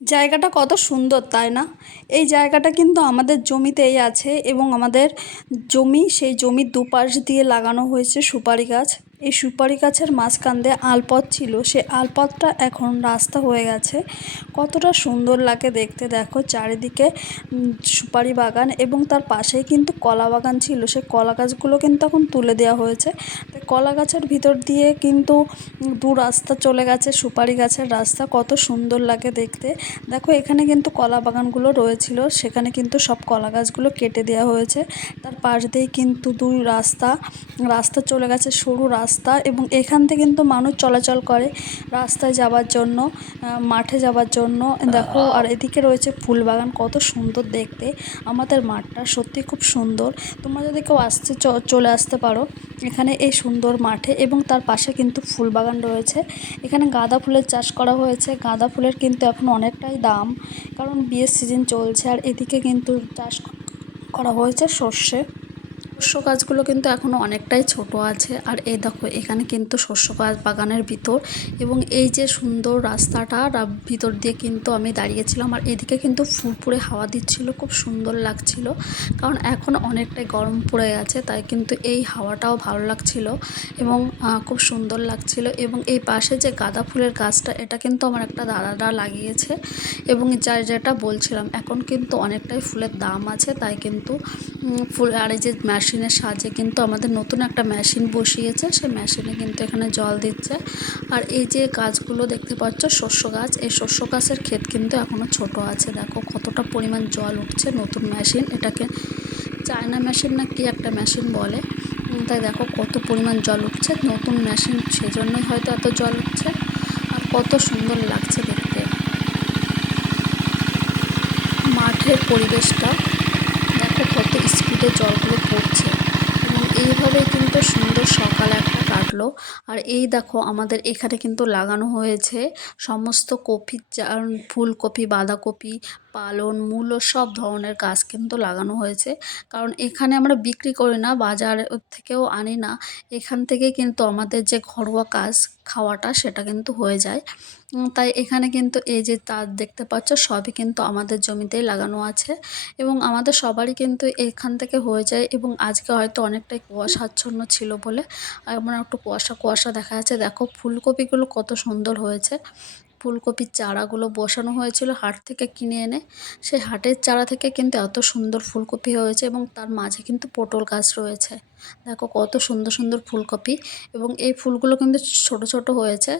জায়গাটা কত সুন্দর, তাই না? এই জায়গাটা কিন্তু আমাদের জমিতেই আছে এবং আমাদের জমি, সেই জমির দুপাশ দিয়ে লাগানো হয়েছে সুপারি গাছ। এই সুপারি গাছের মাঝখান দিয়ে আলপথ ছিল, সে আলপথটা এখন রাস্তা হয়ে গেছে। কতটা সুন্দর লাগে দেখতে, দেখো চারিদিকে সুপারি বাগান এবং তার পাশেই কিন্তু কলা বাগান ছিল। সে কলা গাছগুলো কিন্তু এখন তুলে দেওয়া হয়েছে। কলা গাছের ভিতর দিয়ে কিন্তু দু রাস্তা চলে গেছে, সুপারি গাছের রাস্তা। কত সুন্দর লাগে দেখতে। দেখো, এখানে কিন্তু কলা বাগানগুলো রয়েছিল। সেখানে কিন্তু সব কলা গাছগুলো কেটে দেওয়া হয়েছে। তার পাশ দিয়েই কিন্তু দুই রাস্তা। রাস্তা চলে গেছে সরু রাস্তা এবং এখান থেকে কিন্তু মানুষ চলাচল করে রাস্তায় যাওয়ার জন্য মাঠে যাওয়ার জন্য। দেখো, আর এদিকে রয়েছে ফুল বাগান। কত সুন্দর দেখতে। আমাদের মাঠটা সত্যি খুব সুন্দর। তোমরা যদি কেউ আসতে চলে আসতে পারো, এখানে এই সুন্দর মাঠে এবং তার পাশে কিন্তু ফুল বাগান রয়েছে। এখানে গাঁদা ফুলের চাষ করা হয়েছে। গাঁদা ফুলের কিন্তু এখন অনেকটাই দাম, কারণ বিয়ের সিজন চলছে আর এদিকে কিন্তু চাষ করা হয়েছে সর্ষে। শস্য গাছগুলো কিন্তু এখনও অনেকটাই ছোট আছে। আর এই দেখো, এখানে কিন্তু শস্য গাছ বাগানের ভিতর এবং এই যে সুন্দর রাস্তাটা ভিতর দিয়ে কিন্তু আমি দাঁড়িয়েছিলাম। আর এদিকে কিন্তু ফুরফুরে হাওয়া দিচ্ছিল, খুব সুন্দর লাগছিল। কারণ এখন অনেকটাই গরম পড়ে গেছে তাই কিন্তু এই হাওয়াটাও ভালো লাগছিল এবং খুব সুন্দর লাগছিল। এবং এই পাশে যে গাঁদা ফুলের গাছটা, এটা কিন্তু আমার একটা দাদারা লাগিয়েছে এবং যা যেটা বলছিলাম, এখন কিন্তু অনেকটাই ফুলের দাম আছে, তাই কিন্তু ফুল, আর এই যে মেশিনের সাহায্যে কিন্তু আমাদের নতুন একটা মেশিন বসিয়েছে। সেই মেশিনে কিন্তু এখানে জল দিচ্ছে। আর এই যে গাছগুলো দেখতে পাচ্ছ, শস্য গাছ, এই শস্য গাছের ক্ষেত কিন্তু এখনও ছোট আছে। দেখো কতটা পরিমাণ জল উঠছে নতুন মেশিন। এটাকে চায়না মেশিন না কি একটা মেশিন বলে? তাই দেখো কত পরিমাণ জল উঠছে। নতুন মেশিন সেজন্যই হয়তো এত জল উঠছে। আর কত সুন্দর লাগছে দেখতে। মাঠের পরিবেশটা দেখো কত স্পিডে জলগুলো পড়ছে। এইভাবে কিন্তু সুন্দর সকাল একটা কাটলো। আর এই দেখো আমাদের এখানে কিন্তু লাগানো হয়েছে সমস্ত কপি ফুলকপি, বাঁধাকপি পালন মূলো সব ধরনের গাছ কিন্তু লাগানো হয়েছে। কারণ এখানে আমরা বিক্রি করি না, বাজার থেকেও আনি না। এখান থেকে কিন্তু আমাদের যে ঘরোয়া কাজ, খাওয়াটা সেটা কিন্তু হয়ে যায়। তাই এখানে কিন্তু এই যে তার দেখতে পাচ্ছ, সবই কিন্তু আমাদের জমিতেই লাগানো আছে। এবং আমাদের সবারই কিন্তু এখান থেকে হয়ে যায় এবং আজকে হয়তো অনেকটাই কুয়াশাচ্ছন্ন ছিল বলে আমার একটু কুয়াশা কুয়াশা দেখা যাচ্ছে। দেখো ফুলকপিগুলো কত সুন্দর হয়েছে। ফুলকপির চারাগুলো বসানো হয়েছিল হাট থেকে কিনে এনে। সেই হাটের চারা থেকে কিন্তু এত সুন্দর ফুলকপি হয়েছে এবং তার মাঝে কিন্তু পটল গাছ রয়েছে। দেখো কত সুন্দর সুন্দর ফুলকপি এবং এই ফুলগুলো কিন্তু ছোট ছোট হয়েছে।